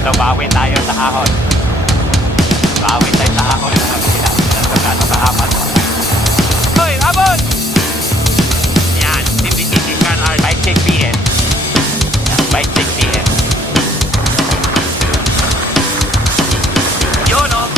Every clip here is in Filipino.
Ito, bawi tayo sa ahon. Bawi tayo sa ahon. Gano'ng kahaman. Hoy, abon! Yan, tititikan our by 6 p.m. Yan, by 6 p.m. Yun, oh!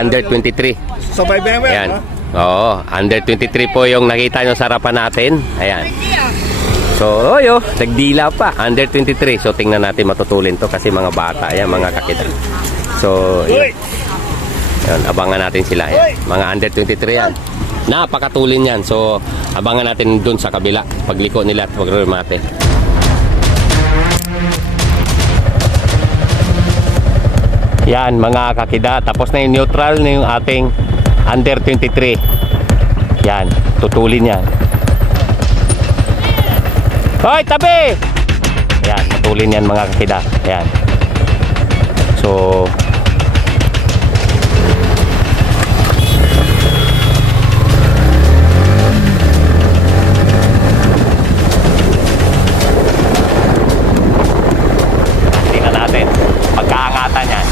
Under 23. So, by the way, Ayan. Oo, under 23 po yung nakita nyo sa harapan natin. Ayan. So, nagdila pa. Under 23. So, tingnan natin matutulin to kasi mga bata. Ayan, mga kakita. So, yan, abangan natin sila. Ayan. Mga under 23 yan. Napakatulin yan. So, abangan natin dun sa kabila. Pagliko nila at pag-remate. Yan mga kakida, tapos na yung neutral na yung ating under 23. Yan, tutulin yan. Hoy, tabi! Yan, tutulin yan mga kakida. Yan. So, tingnan natin pagkaangatan yan.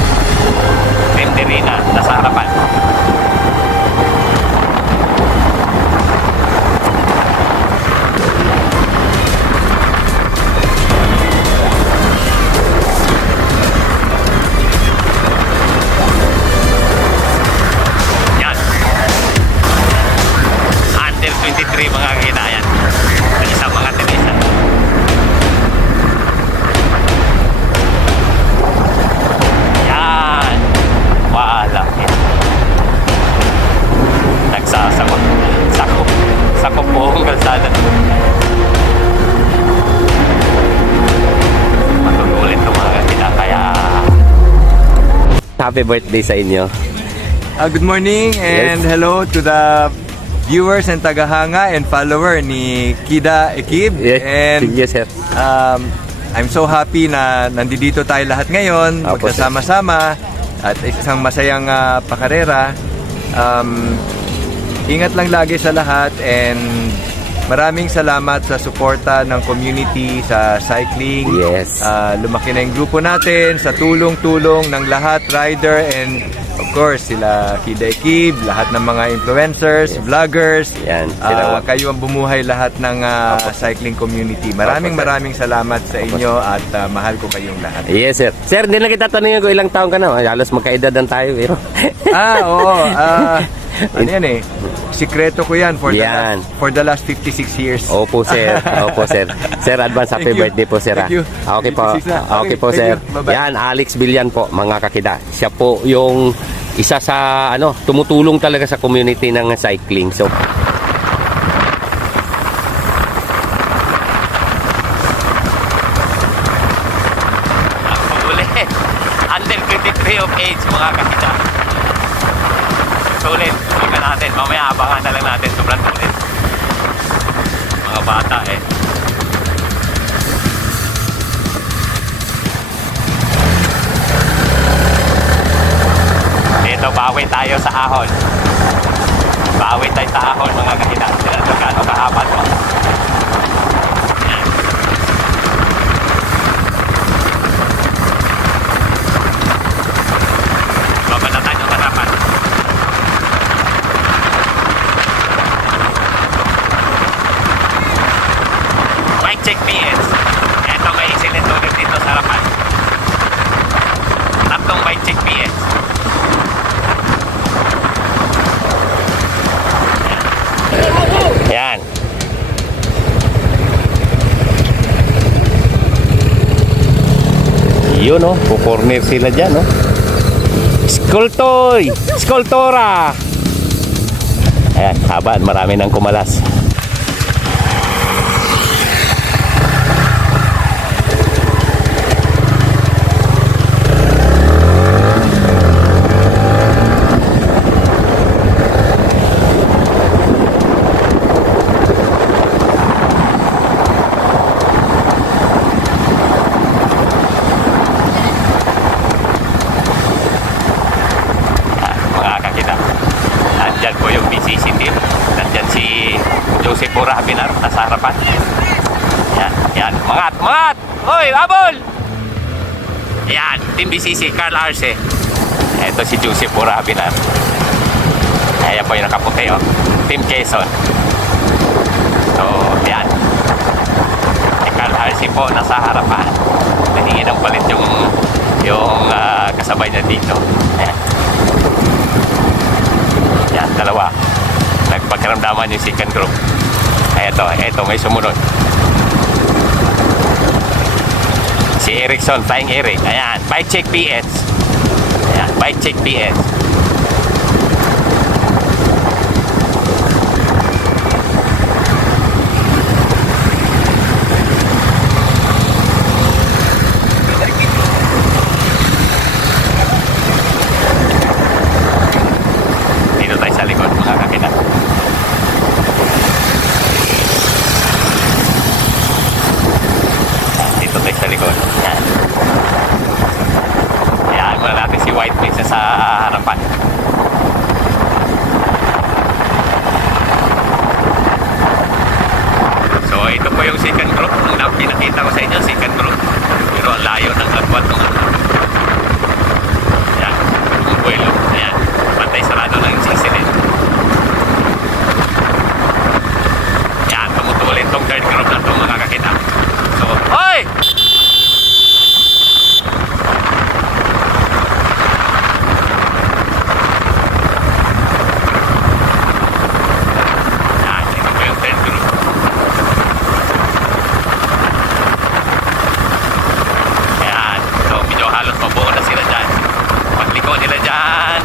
Tenderina, nasa harapan. Yan. Under 23 mga kakita yan. Isang mga tenisa. Yan. Malaki. Nagsasakot. Sakop po ang kalsada. Matutulit ito mga kakita. Kaya happy birthday sa inyo. good morning and hello to the viewers and tagahanga and follower ni Kida Ekib. And yes, sir. I'm so happy na nandito tayo lahat ngayon, Opo, magsasama-sama at isang masayang pakarera. Ingat lang lagi sa lahat and maraming salamat sa suporta ng community sa cycling. Yes. Lumaki na yung grupo natin sa tulong-tulong ng lahat, rider and of course sila Kida Ekib, lahat ng mga influencers, vloggers. Yan, Kayo ang bumuhay lahat ng cycling community. Maraming salamat sa inyo at mahal ko kayong lahat. Yes, sir. Sir, hindi na kita tanongin ko ilang taon ka na. Halos magkaedadan tayo. Pero Oo. Ano yan eh? Sikreto ko yan for the last 56 years. Opo, sir. Opo, sir. Sir, advance happy birthday po, sir. Thank you. Okay po. 56 na. Okay po, Thank sir. you. Bye-bye. Yan, Alex Villan po, mga kakida. Siya po yung isa sa tumutulong talaga sa community ng cycling. So, under 23 of age, mga kakita. Sulit. Tingnan natin. Mamaya abangan na lang natin. Sobrang sulit. Mga bata eh. Dito, bawi tayo sa ahon. Bawi tayo sa ahon, mga kakita. Sila ito gano'ng kahaba to. Babanatan yung harapan. Yun, no? Kukorner sila dyan, no? Skultoy! Skultora! Ayan, habaan. Marami nang kumalas. Nandyan po yung BCC team. Nandyan si Joseph Rabinar nasa harapan. Yan, yan. Mangat, mangat! Hoy, abol! Yan, team BCC, Carl Arce. Ito si Joseph Rabinar. Ayan po yung nakaputi, oh. Team Quezon. So, yan. Si Carl Arce po nasa harapan. Nahingi ng palit yung kasabay niya dito. Ayan. Yan, dalawa. Nagpagkaramdaman yung second group. Eto, may sumunod. Si Erickson, Flying Eric. Ayan, bike check PS. Ayan, bike check PS. Dito tayo sa likod, mga kakita. Dito tayo sa likod. Yan. Ayan, muna natin si White Mesa sa harapan. So, ito po yung second group. Ang pinakita ko sa inyo, second group. Pero ang layo ng agwat ng ano. Ayan, ang buwelo. Ayan, pantay sarado ng sisirin. Ayan, tumutulin tong third group na ito, mga kakita. So, hoy! Ayan, ito po yung third group. Ayan, so medyo halos mabuo na sila dyan. Pagliko nila dyan.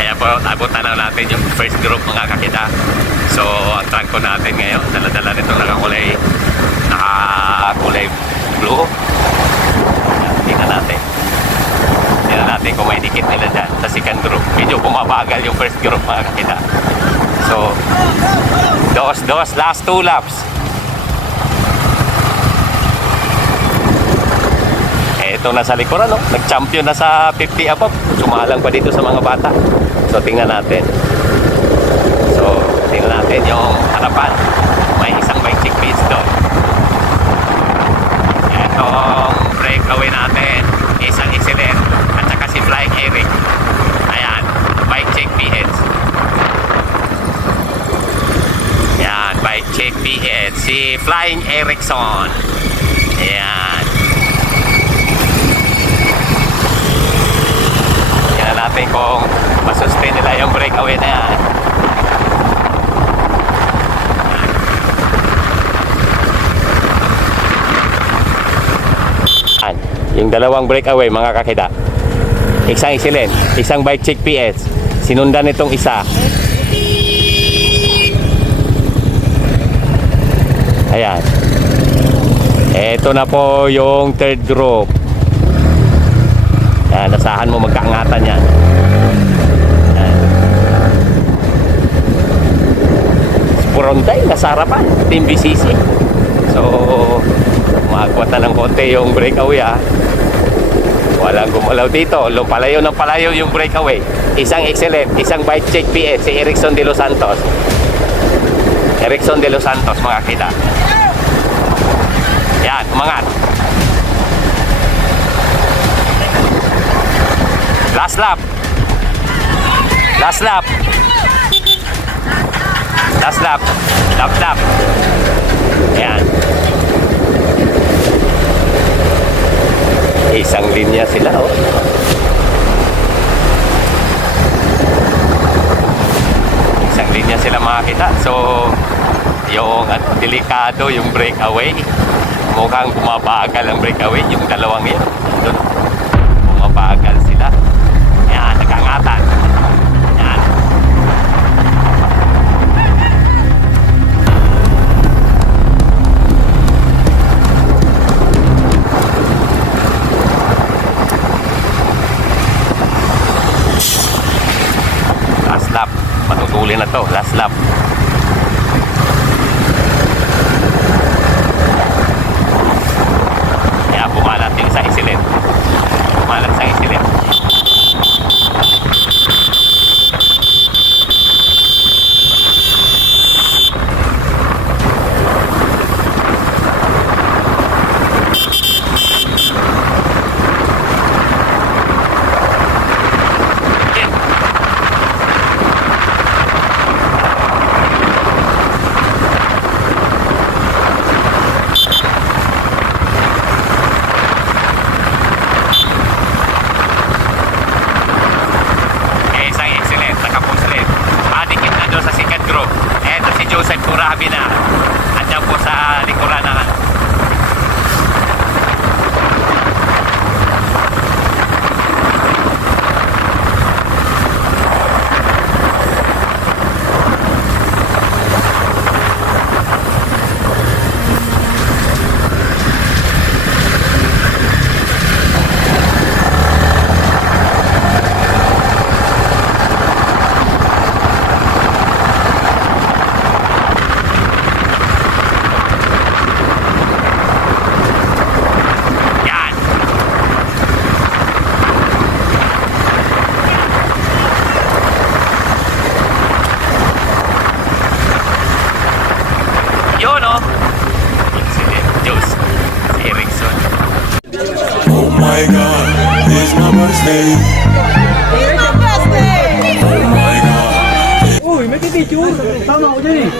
Kaya po, abutan na natin yung first group, mga kakita. So, ang trangko natin ngayon, dala-dala nito nakakulay blue. Tingnan natin. Tingnan natin kung may dikit nila dyan sa second group. Medyo bumabagal yung first group, mga kakita. So, dos, last 2 laps. Ito na sa likuran, no? Nag-champion na sa 50 above. Sumalang pa dito sa mga bata. So, tingnan natin. So, tingnan natin yung harapan. May isang bike check piece doon. Itong breakaway natin, isang excellent. At saka si Flying Eric. Ayan, bike check PS. Ayan, bike check PS. Si Flying Erickson. Ayan. Tingnan natin kung masustain nila yung breakaway na yan. Yung dalawang breakaway, mga kakita. Isang excellent, isang bike check PS. Sinundan itong isa. Ayan. Ito na po yung third group. Ayan, nasahan mo magkaangatan yan. Ayan. Puronday, nasa harapan. Team BCC. So, maagwat na ng konti yung breakaway, ha. Walang gumalaw dito. Palayo ng palayo yung breakaway. Isang excellent, isang bike check PS, si Erickson de los Santos. Erickson de los Santos, mga kita. Yan, umangat. Last lap. Last lap. Last lap. Lap. Ayan. Isang linya sila, oh. Isang linya sila makakita. So, yung delikado yung breakaway. Mukhang bumabagal ang breakaway. Yung dalawang yun. Doon, bumabagal sila. Ayan, nagangatan. Ayan. Last lap. Matutuli na to. Last lap. Kaya bumalat yung sa isilin. Bumalat sa isilin. Joseph Turabi na. Andiyan po sa likuran na. Yun, oh. Si Jose. Si Erickson. Oh my God, it's my birthday. Oh my God. Uy, may pipicture. Tama ko dyan eh.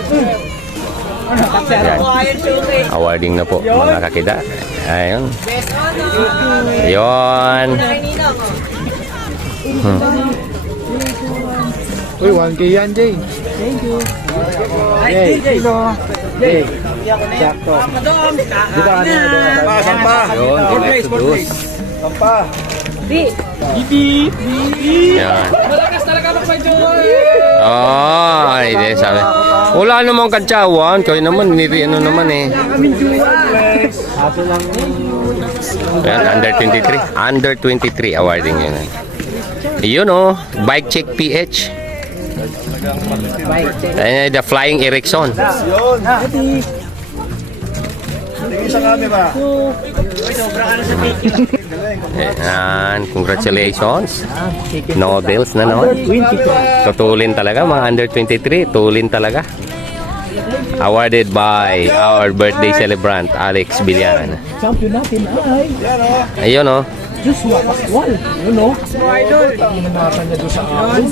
Awarding na po mga kakida. Ayun. Yun. Uy, 1K yan, Jay. Thank you. Jay, Jay. Sakto. Dito ka na. Sampa. Yun. Inexodus. Sampa. Yan. Malakas talaga mag-joy. Oh, ay, di, sabi. Wala namang kantsawan. Kayo naman, ano naman eh. Aso lang. Yan, under 23. Under 23 awarding yun. Yun, oh. Bike Check PH. Ayun, the Flying Erickson. Yun. Tingin sa camera. Yan, congratulations. Nobels na naman. Tutulin talaga, mga under 23. Tulin talaga. Awarded by our birthday celebrant, Alex Bilian. Champion natin ay Ayun, oh. Joshua Pascual. You know? Idol. Hinamatan niya doon sa akin.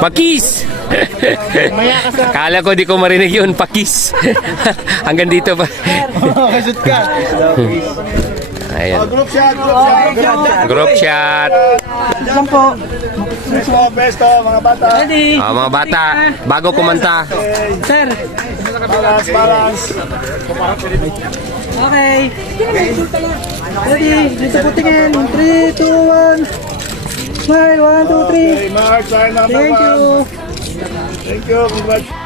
Pakis! Kala ko di ko marinig yun, pakis. Hanggang dito pa. Kasut ka. Ayun. Group shot. Group shot. Diyan po. Pesto, mga bata. Ready? Mga bata, bago kumanta. Sir. Balance. Okay. Ready? Dito po tingin. 3, 2, 1. Smile. 1, 2, 3. Mark, sign number Thank you. Thank you. Congrats.